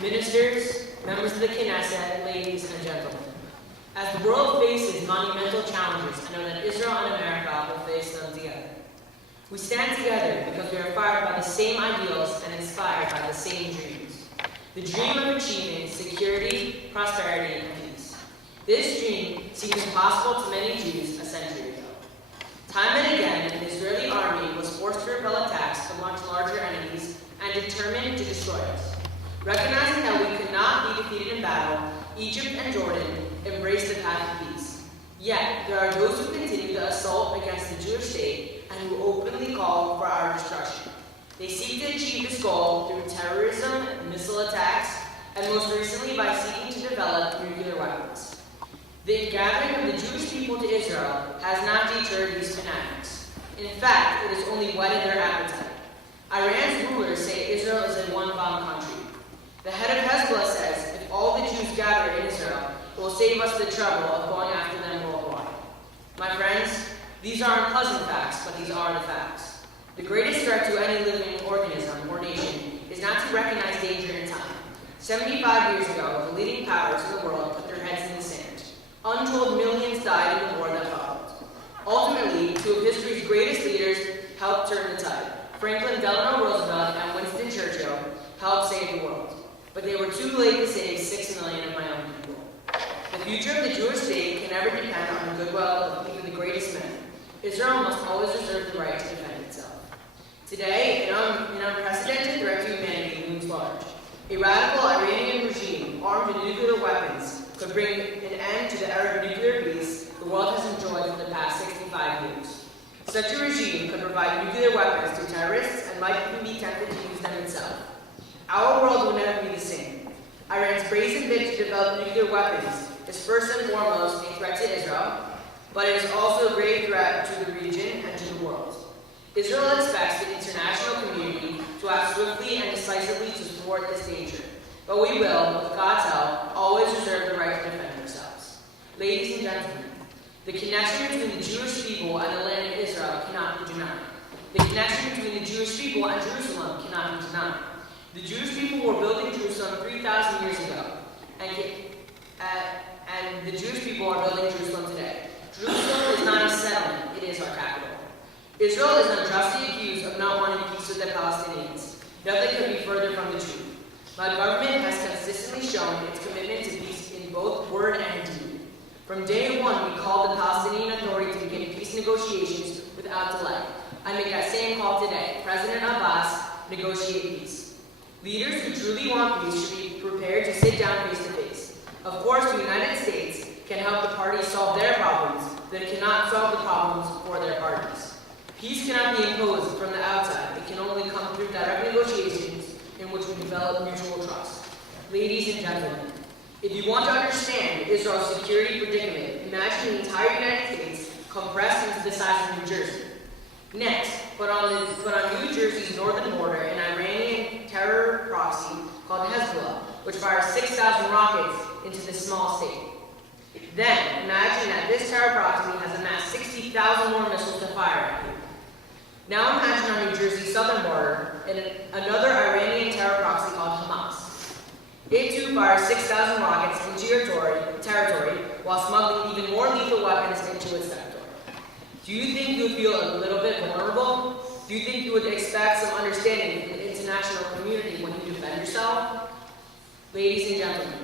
Ministers, members of the Knesset, ladies and gentlemen. As the world faces monumental challenges, I know that Israel and America will face them together. We stand together because we are fired by the same ideals and inspired by the same dreams. The dream of achieving security, prosperity, and peace. This dream seemed impossible to many Jews a century ago. Time and again, the Israeli army was forced to repel attacks from much larger enemies and determined to destroy us. Recognizing that we could not be defeated in battle, Egypt and Jordan embraced the path of peace. Yet, there are those who continue the assault against the Jewish state and who openly call for our destruction. They seek to achieve this goal through terrorism, missile attacks, and most recently by seeking to develop nuclear weapons. The gathering of the Jewish people to Israel has not deterred these fanatics. In fact, it has only whetted their appetite. Iran's rulers say Israel is a one-bomb country. The head of Hezbollah says if all the Jews gather in Israel, it will save us the trouble of going after them worldwide. My friends, these are unpleasant facts, but these are the facts. The greatest threat to any living organism or nation is not to recognize danger in time. 75 years ago, the leading powers in the world put their heads in the sand. Untold millions died in the war that followed. Ultimately, two of history's greatest leaders helped turn the tide. Franklin Delano Roosevelt and Winston Churchill helped save the world. But they were too late to save 6 million of my own people. The future of the Jewish state can never depend on the goodwill of even the greatest men. Israel must always reserve the right to defend itself. Today, an unprecedented threat to humanity looms large. A radical Iranian regime armed with nuclear weapons could bring an end to the era of nuclear peace the world has enjoyed for the past 65 years. Such a regime could provide nuclear weapons to terrorists and might even be tempted to use them itself. Our world will never be the same. Iran's brazen bid to develop nuclear weapons is first and foremost a threat to Israel, but it is also a grave threat to the region and to the world. Israel expects the international community to act swiftly and decisively to thwart this danger, but we will, with God's help, always reserve the right to defend ourselves. Ladies and gentlemen, the connection between the Jewish people and the land of Israel cannot be denied. The connection between the Jewish people and Jerusalem cannot be denied. The Jewish people were building Jerusalem 3,000 years ago, and the Jewish people are building Jerusalem today. Jerusalem is not a settlement, it is our capital. Israel is unjustly accused of not wanting peace with the Palestinians. Nothing could be further from the truth. My government has consistently shown its commitment to peace in both word and deed. From day one, we called the Palestinian Authority to begin peace negotiations without delay. I make that same call today. President Abbas, negotiate peace. Leaders who truly want peace should be prepared to sit down face to face. Of course, the United States can help the parties solve their problems, but it cannot solve the problems for their parties. Peace cannot be imposed from the outside. It can only come through direct negotiations in which we develop mutual trust. Ladies and gentlemen, if you want to understand Israel's security predicament, imagine the entire United States compressed into the size of New Jersey. Next, put on New Jersey's northern border an Iranian terror proxy called Hezbollah, which fires 6,000 rockets into this small state. Then, imagine that this terror proxy has amassed 60,000 more missiles to fire at you. Now imagine on New Jersey's southern border another Iranian terror proxy called Hamas. It too fires 6,000 rockets into your territory while smuggling even more lethal weapons into its territory. Do you think you would feel a little bit vulnerable? Do you think you would expect some understanding from the international community when you defend yourself? Ladies and gentlemen,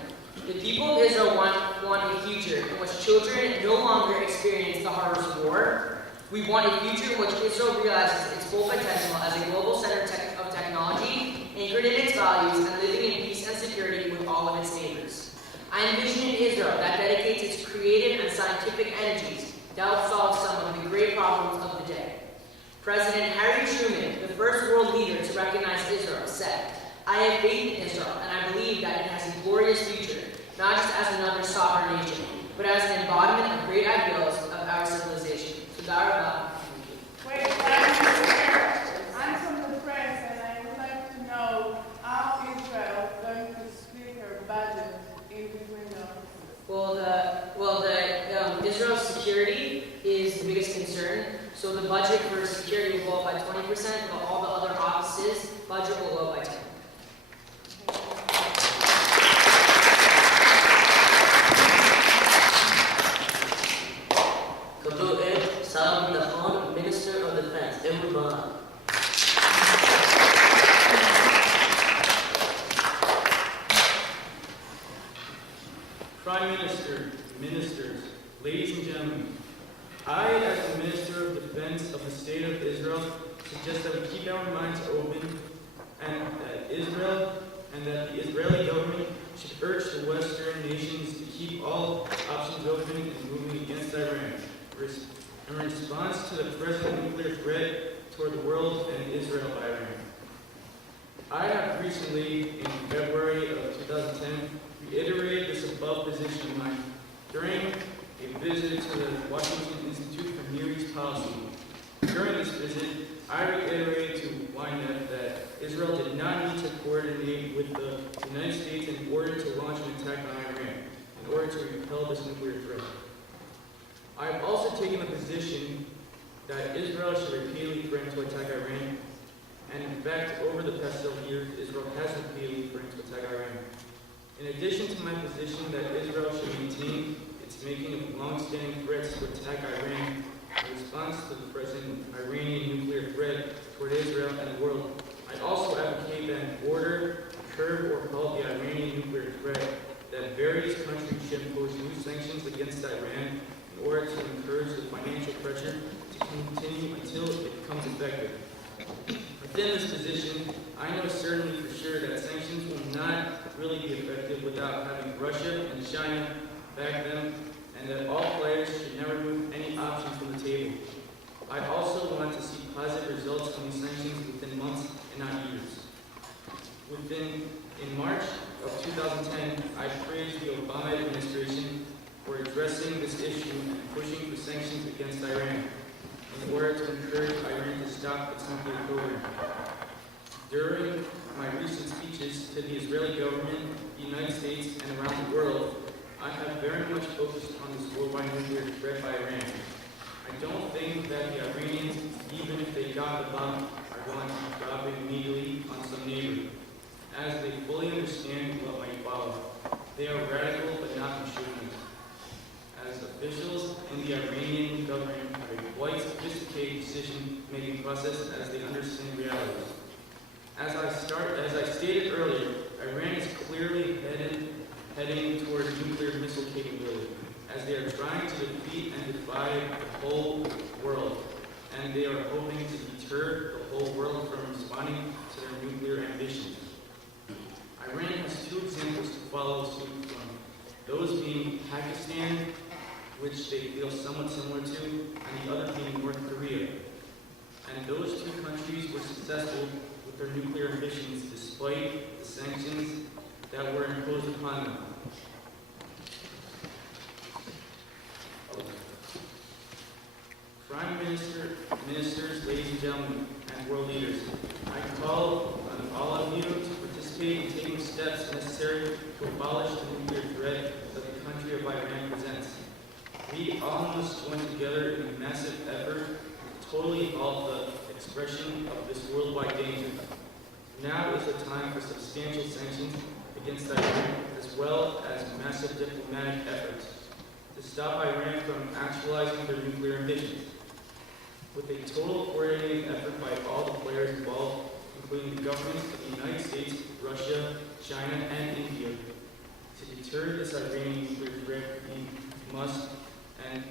the people of Israel want a future in which children no longer experience the horrors of war. We want a future in which Israel realizes its full potential as a global center of technology, anchored in its values, and living in peace and security with all of its neighbors. I envision an Israel that dedicates its creative and scientific energies to help solve some of the great problems of the day. President Harry Truman, the first world leader to recognize Israel, said, "I have faith in Israel, and I believe that it has a glorious future, not just as another sovereign nation, but as an embodiment of great ideals of our civilization." Wait, I'm from the press, and I would like to know how Israel is going to split her budget in between the offices. Well, the security is the biggest concern. So the budget for security will go up by 20%, but all the other offices' budget will go up by 10%. Minister of Defense, Imran. Prime Minister, ministers, ladies and gentlemen, I, as the Minister of Defense of the State of Israel, suggest that we keep our minds open and that the Israeli government should urge the Western nations to keep all options open in moving against Iran. In response to the present nuclear threat toward the world and Israel by Iran. I have recently, in February of 2010, reiterated this above position of mine during a visit to the Washington Institute for Near East Policy. During this visit, I reiterated to YNF that Israel did not need to coordinate with the United States in order to launch an attack on Iran, in order to repel this nuclear threat. I have also taken the position that Israel should repeatedly threaten to attack Iran, and in fact, over the past several years, Israel has repeatedly threatened to attack Iran. In addition to my position that Israel should maintain its making of long-standing threats to attack Iran in response to the present Iranian nuclear threat toward Israel and the world, I also advocate that in order to curb or halt the Iranian nuclear threat, that various countries should impose new sanctions against Iran in order to encourage the financial pressure to continue until it becomes effective. Within this position, I know certainly for sure that sanctions will not really be effective without having Russia and China back them, and that all players should never remove any options from the table. I also want to see positive results from these sanctions within months and not years. In March of 2010, I praised the Obama administration for addressing this issue and pushing for sanctions against Iran in order to encourage Iran to stop its nuclear program. During my recent speeches to the Israeli government, the United States, and around the world, I have very much focused on this worldwide nuclear threat by Iran. I don't think that the Iranians, even if they got the bomb, are going to drop it immediately on some neighbor, as they fully understand what might follow. They are radical but not mature. As officials in the Iranian government have a quite sophisticated decision-making process as they understand reality. As I stated earlier, Iran is clearly heading toward nuclear missile capability, as they are trying to defeat and defy the whole world, and they are hoping to deter the whole world from responding to their nuclear ambitions. Iran has two examples to follow suit from, those being Pakistan, which they feel somewhat similar to, and the other being North Korea. And those two countries were successful with their nuclear ambitions despite the sanctions that were imposed upon them. Prime Minister, ministers, ladies and gentlemen, and world leaders, I call on all of you to participate in taking steps necessary to abolish the nuclear threat that the country of Iran presents. We all must join together in a massive effort to totally halt the expression of this worldwide danger. Now is the time for substantial sanctions against Iran, as well as massive diplomatic efforts to stop Iran from actualizing their nuclear ambitions. With a total coordinated effort by all the players involved, including the governments of the United States, Russia, China, and India, to deter this Iranian nuclear threat, we must and